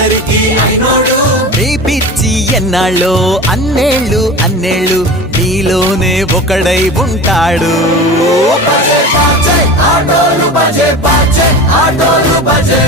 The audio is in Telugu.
అందరికీ అయినోడు. నీ పిచ్చి ఎన్నాళ్ళో అన్నేళ్ళు అన్నేళ్ళు నీలోనే ఒకడై ఉంటాడు. బజే బాజే ఆటోలు బజే బాజే ఆటోలు బజే